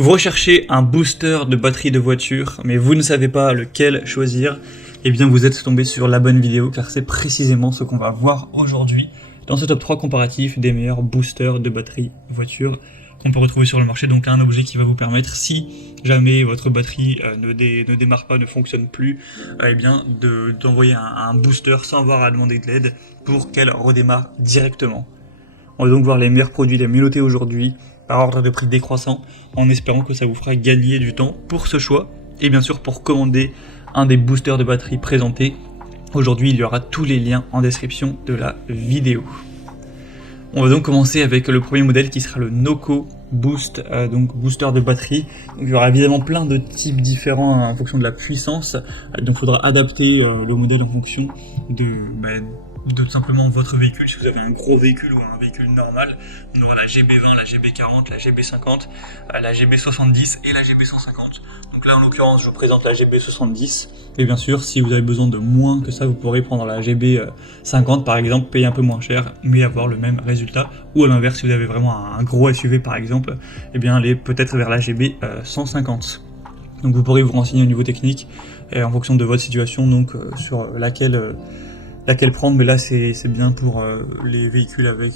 Vous recherchez un booster de batterie de voiture, mais vous ne savez pas lequel choisir, eh bien vous êtes tombé sur la bonne vidéo, car c'est précisément ce qu'on va voir aujourd'hui dans ce top 3 comparatif des meilleurs boosters de batterie voiture qu'on peut retrouver sur le marché. Donc un objet qui va vous permettre, si jamais votre batterie ne démarre pas, ne fonctionne plus, eh bien d'envoyer un booster sans avoir à demander de l'aide pour qu'elle redémarre directement. On va donc voir les meilleurs produits, les mieux notés aujourd'hui, par ordre de prix décroissant, en espérant que ça vous fera gagner du temps pour ce choix, et bien sûr pour commander un des boosters de batterie présentés. Aujourd'hui, il y aura tous les liens en description de la vidéo. On va donc commencer avec le premier modèle qui sera le Noco Boost, donc booster de batterie. Donc, il y aura évidemment plein de types différents en fonction de la puissance, donc il faudra adapter le modèle en fonction de tout simplement votre véhicule. Si vous avez un gros véhicule ou un véhicule normal, on aura la GB20, la GB40, la GB50, la GB70 et la GB150. Donc là en l'occurrence je vous présente la GB70, et bien sûr si vous avez besoin de moins que ça, vous pourrez prendre la GB50 par exemple, payer un peu moins cher mais avoir le même résultat, ou à l'inverse si vous avez vraiment un gros SUV par exemple, et bien aller peut-être vers la GB150. Donc vous pourrez vous renseigner au niveau technique et en fonction de votre situation, donc sur laquelle prendre, mais là c'est bien pour les véhicules avec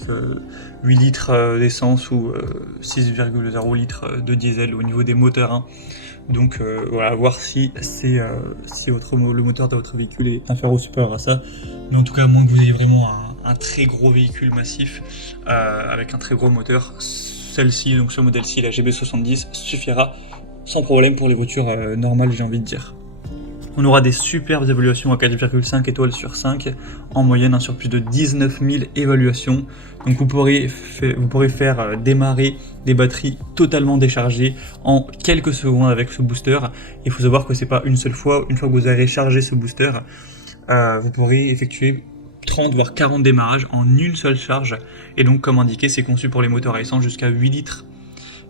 8 litres d'essence ou 6,0 litres de diesel au niveau des moteurs 1. Donc voilà, voir si le moteur de votre véhicule est inférieur ou supérieur à ça. Mais en tout cas, à moins que vous ayez vraiment un très gros véhicule massif avec un très gros moteur, celle-ci, donc ce modèle-ci, la GB70, suffira sans problème pour les voitures normales, j'ai envie de dire. On aura des superbes évaluations à 4,5 étoiles sur 5, en moyenne sur plus de 19 000 évaluations. Donc vous pourrez faire démarrer des batteries totalement déchargées en quelques secondes avec ce booster. Il faut savoir que c'est pas une seule fois, une fois que vous avez chargé ce booster, vous pourrez effectuer 30 voire 40 démarrages en une seule charge. Et donc comme indiqué, c'est conçu pour les moteurs à essence jusqu'à 8 litres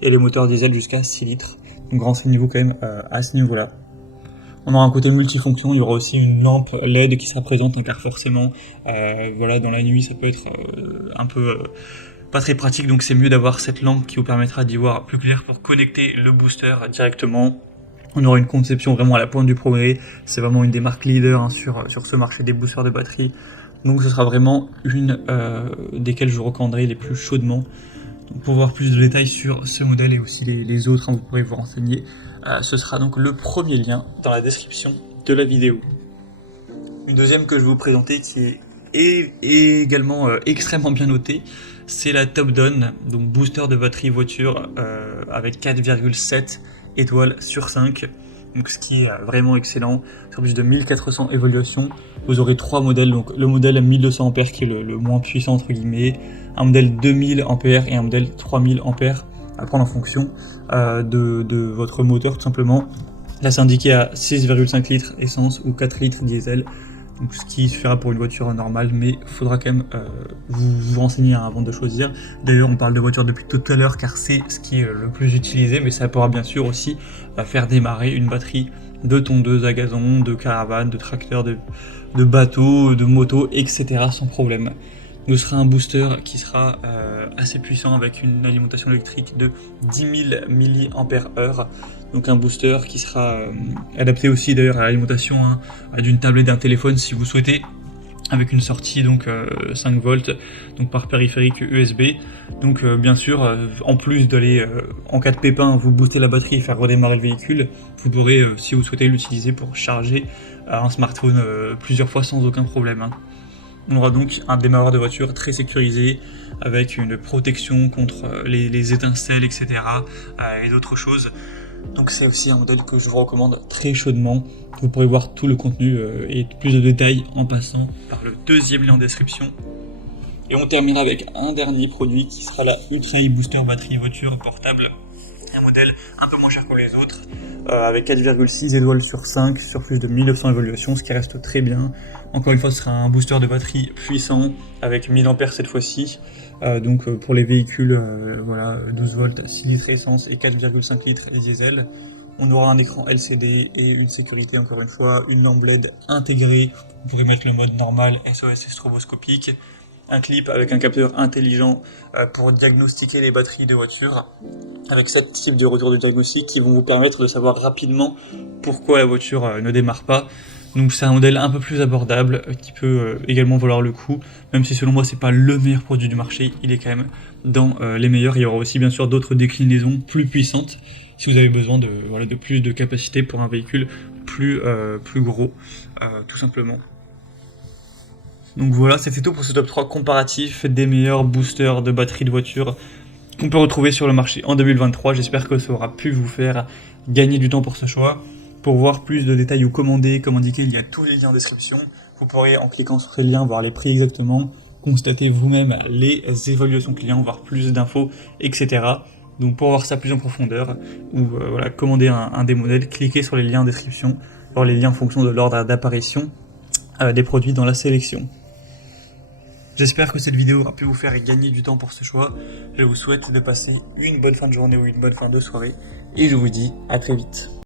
et les moteurs diesel jusqu'à 6 litres. Donc renseignez-vous quand même à ce niveau-là. On aura un côté multifonction, il y aura aussi une lampe LED qui sera présente, car forcément, voilà, dans la nuit ça peut être un peu pas très pratique, donc c'est mieux d'avoir cette lampe qui vous permettra d'y voir plus clair pour connecter le booster directement. On aura une conception vraiment à la pointe du progrès, c'est vraiment une des marques leaders sur ce marché des boosters de batterie, donc ce sera vraiment une desquelles je vous recommanderai les plus chaudement. Donc, pour voir plus de détails sur ce modèle et aussi les autres, vous pourrez vous renseigner. Ce sera donc le premier lien dans la description de la vidéo. Une deuxième que je vais vous présenter qui est également extrêmement bien notée, c'est la Top Down, donc booster de batterie voiture avec 4,7 étoiles sur 5. Donc ce qui est vraiment excellent, sur plus de 1400 évaluations. Vous aurez trois modèles, donc le modèle 1200 A qui est le moins puissant entre guillemets, un modèle 2000 A et un modèle 3000 A, à prendre en fonction de votre moteur tout simplement. Là c'est indiqué à 6,5 litres essence ou 4 litres diesel, donc ce qui suffira pour une voiture normale, mais il faudra quand même vous renseigner avant de choisir. D'ailleurs on parle de voiture depuis tout à l'heure car c'est ce qui est le plus utilisé, mais ça pourra bien sûr aussi faire démarrer une batterie de tondeuse à gazon, de caravane, de tracteur, de bateau, de moto, etc. sans problème. Ce sera un booster qui sera assez puissant avec une alimentation électrique de 10 000 mAh. Donc un booster qui sera adapté aussi d'ailleurs à l'alimentation d'une tablette, d'un téléphone si vous souhaitez, avec une sortie donc 5 volts donc par périphérique USB. Donc bien sûr, en plus d'aller en cas de pépin vous booster la batterie et faire redémarrer le véhicule, vous pourrez si vous souhaitez l'utiliser pour charger un smartphone plusieurs fois sans aucun problème. On aura donc un démarreur de voiture très sécurisé avec une protection contre les étincelles, etc. Et d'autres choses. Donc c'est aussi un modèle que je vous recommande très chaudement. Vous pourrez voir tout le contenu et plus de détails en passant par le deuxième lien en description. Et on terminera avec un dernier produit qui sera la Ultra E-Booster batterie voiture portable. Un modèle un peu moins cher que les autres, avec 4,6 étoiles sur 5 sur plus de 1900 évaluations, ce qui reste très bien. Encore une fois, ce sera un booster de batterie puissant avec 1000 A cette fois-ci. Donc pour les véhicules, voilà, 12 volts, 6 litres essence et 4,5 litres diesel. On aura un écran LCD et une sécurité, encore une fois, une lampe LED intégrée. Vous pourrez mettre le mode normal, SOS et stroboscopique. un clip avec un capteur intelligent pour diagnostiquer les batteries de voiture, avec 7 types de retours de diagnostic qui vont vous permettre de savoir rapidement pourquoi la voiture ne démarre pas. Donc c'est un modèle un peu plus abordable qui peut également valoir le coup, même si selon moi c'est pas le meilleur produit du marché, il est quand même dans les meilleurs. Il y aura aussi bien sûr d'autres déclinaisons plus puissantes si vous avez besoin de plus de capacité pour un véhicule plus gros, tout simplement. Donc voilà, c'était tout pour ce top 3 comparatif des meilleurs boosters de batterie de voiture qu'on peut retrouver sur le marché en 2023. J'espère que ça aura pu vous faire gagner du temps pour ce choix. Pour voir plus de détails ou commander, comme indiqué, il y a tous les liens en description. Vous pourrez, en cliquant sur ces liens, voir les prix exactement, constater vous-même les évaluations clients, voir plus d'infos, etc. Donc pour voir ça plus en profondeur, ou commander un des modèles, cliquez sur les liens en description, voir les liens en fonction de l'ordre d'apparition des produits dans la sélection. J'espère que cette vidéo aura pu vous faire gagner du temps pour ce choix. Je vous souhaite de passer une bonne fin de journée ou une bonne fin de soirée, et je vous dis à très vite.